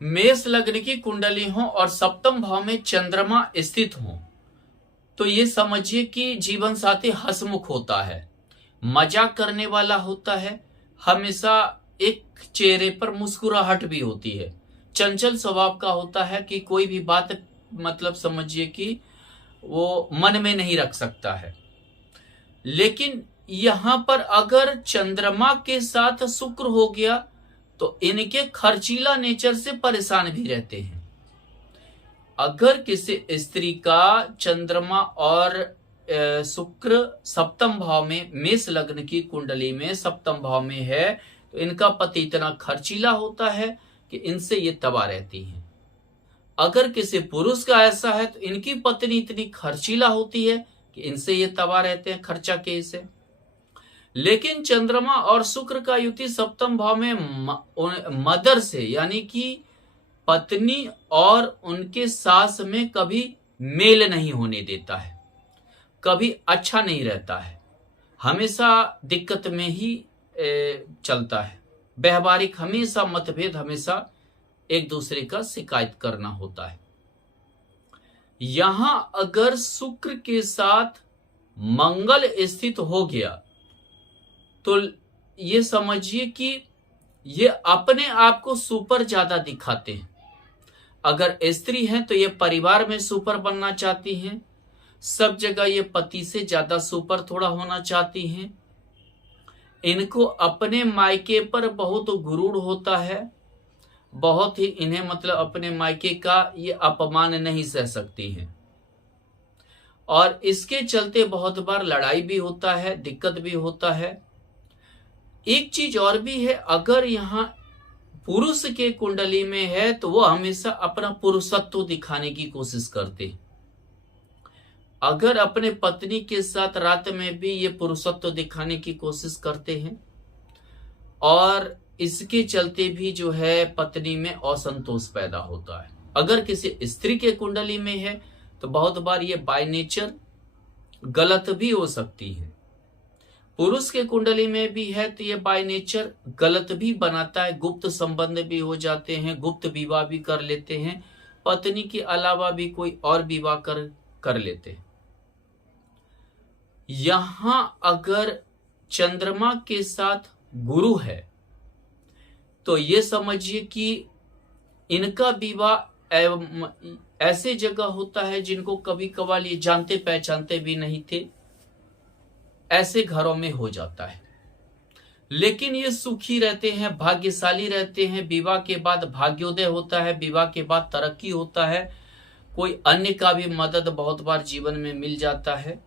मेष लग्न की कुंडली हो और सप्तम भाव में चंद्रमा स्थित हो तो ये समझिए कि जीवन साथी हंसमुख होता है, मजाक करने वाला होता है, हमेशा एक चेहरे पर मुस्कुराहट भी होती है, चंचल स्वभाव का होता है कि कोई भी बात मतलब समझिए कि वो मन में नहीं रख सकता है। लेकिन यहां पर अगर चंद्रमा के साथ शुक्र हो गया तो इनके खर्चीला नेचर से परेशान भी रहते हैं। अगर किसी स्त्री का चंद्रमा और शुक्र सप्तम भाव में, मेष लग्न की कुंडली में सप्तम भाव में है, तो इनका पति इतना खर्चीला होता है कि इनसे ये तबाह रहती हैं। अगर किसी पुरुष का ऐसा है तो इनकी पत्नी इतनी खर्चीला होती है कि इनसे ये तबाह रहते हैं खर्चा के से। लेकिन चंद्रमा और शुक्र का युति सप्तम भाव में मदर से यानी कि पत्नी और उनके सास में कभी मेल नहीं होने देता है, कभी अच्छा नहीं रहता है, हमेशा दिक्कत में ही चलता है, व्यवहारिक हमेशा मतभेद, हमेशा एक दूसरे का शिकायत करना होता है। यहां अगर शुक्र के साथ मंगल स्थित हो गया तो ये समझिए कि ये अपने आप को सुपर ज्यादा दिखाते हैं। अगर स्त्री हैं तो ये परिवार में सुपर बनना चाहती हैं, सब जगह ये पति से ज्यादा सुपर थोड़ा होना चाहती हैं। इनको अपने मायके पर बहुत गुरूर होता है, बहुत ही इन्हें मतलब अपने मायके का ये अपमान नहीं सह सकती हैं और इसके चलते बहुत बार लड़ाई भी होता है, दिक्कत भी होता है। एक चीज और भी है, अगर यहाँ पुरुष के कुंडली में है तो वो हमेशा अपना पुरुषत्व दिखाने की कोशिश करते हैं। अगर अपने पत्नी के साथ रात में भी ये पुरुषत्व दिखाने की कोशिश करते हैं और इसके चलते भी जो है पत्नी में असंतोष पैदा होता है। अगर किसी स्त्री के कुंडली में है तो बहुत बार ये बाय नेचर गलत भी हो सकती है। पुरुष के कुंडली में भी है तो ये बाय नेचर गलत भी बनाता है, गुप्त संबंध भी हो जाते हैं, गुप्त विवाह भी कर लेते हैं, पत्नी के अलावा भी कोई और विवाह कर लेते हैं। यहां अगर चंद्रमा के साथ गुरु है तो ये समझिए कि इनका विवाह ऐसे जगह होता है जिनको कभी कभार ये जानते पहचानते भी नहीं थे, ऐसे घरों में हो जाता है। लेकिन ये सुखी रहते हैं, भाग्यशाली रहते हैं, विवाह के बाद भाग्योदय होता है, विवाह के बाद तरक्की होता है, कोई अन्य का भी मदद बहुत बार जीवन में मिल जाता है।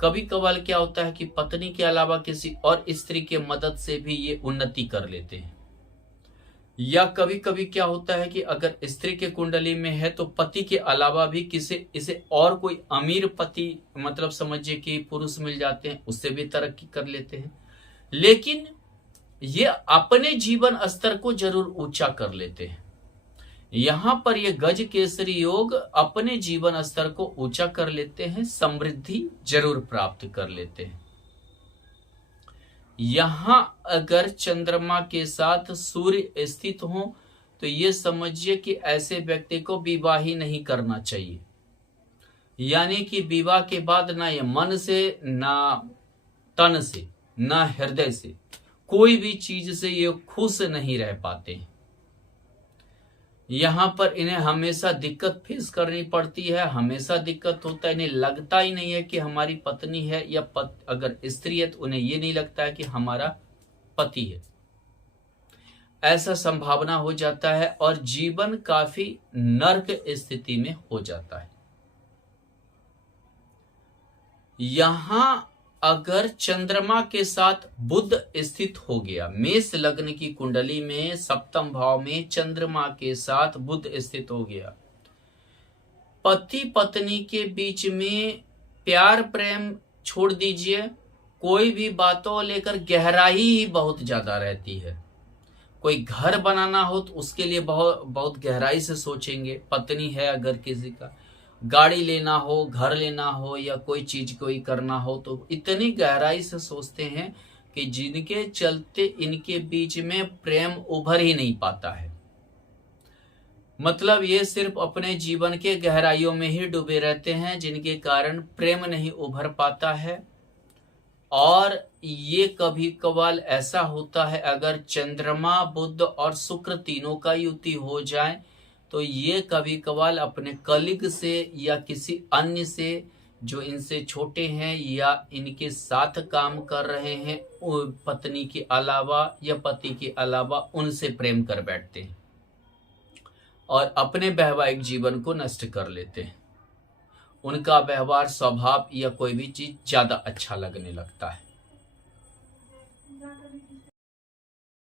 कभी कभार क्या होता है कि पत्नी के अलावा किसी और स्त्री के मदद से भी ये उन्नति कर लेते हैं। या कभी कभी क्या होता है कि अगर स्त्री के कुंडली में है तो पति के अलावा भी इसे और कोई अमीर पति मतलब समझिए कि पुरुष मिल जाते हैं, उससे भी तरक्की कर लेते हैं। लेकिन ये अपने जीवन स्तर को जरूर ऊंचा कर लेते हैं। यहां पर ये गज केसरी योग अपने जीवन स्तर को ऊंचा कर लेते हैं, समृद्धि जरूर प्राप्त कर लेते हैं। यहां अगर चंद्रमा के साथ सूर्य स्थित हो तो ये समझिए कि ऐसे व्यक्ति को विवाह ही नहीं करना चाहिए। यानी कि विवाह के बाद ना ये मन से, ना तन से, ना हृदय से, कोई भी चीज से ये खुश नहीं रह पाते हैं। यहां पर इन्हें हमेशा दिक्कत फेस करनी पड़ती है, हमेशा दिक्कत होता है। इन्हें लगता ही नहीं है कि हमारी पत्नी है या अगर स्त्री है तो उन्हें ये नहीं लगता है कि हमारा पति है। ऐसा संभावना हो जाता है और जीवन काफी नर्क स्थिति में हो जाता है। यहां अगर चंद्रमा के साथ बुध स्थित हो गया, मेष लग्न की कुंडली में सप्तम भाव में चंद्रमा के साथ बुध स्थित हो गया, पति पत्नी के बीच में प्यार प्रेम छोड़ दीजिए, कोई भी बातों लेकर गहराई ही बहुत ज्यादा रहती है। कोई घर बनाना हो तो उसके लिए बहुत गहराई से सोचेंगे। पत्नी है अगर किसी का, गाड़ी लेना हो, घर लेना हो या कोई चीज कोई करना हो तो इतनी गहराई से सोचते हैं कि जिनके चलते इनके बीच में प्रेम उभर ही नहीं पाता है। मतलब ये सिर्फ अपने जीवन के गहराइयों में ही डूबे रहते हैं, जिनके कारण प्रेम नहीं उभर पाता है। और ये कभी कभार ऐसा होता है, अगर चंद्रमा बुध और शुक्र तीनों का युति हो जाए तो ये कभी कभार अपने कलीग से या किसी अन्य से जो इनसे छोटे हैं या इनके साथ काम कर रहे हैं, पत्नी के अलावा या पति के अलावा, उनसे प्रेम कर बैठते हैं और अपने वैवाहिक जीवन को नष्ट कर लेते हैं। उनका व्यवहार, स्वभाव या कोई भी चीज ज्यादा अच्छा लगने लगता है।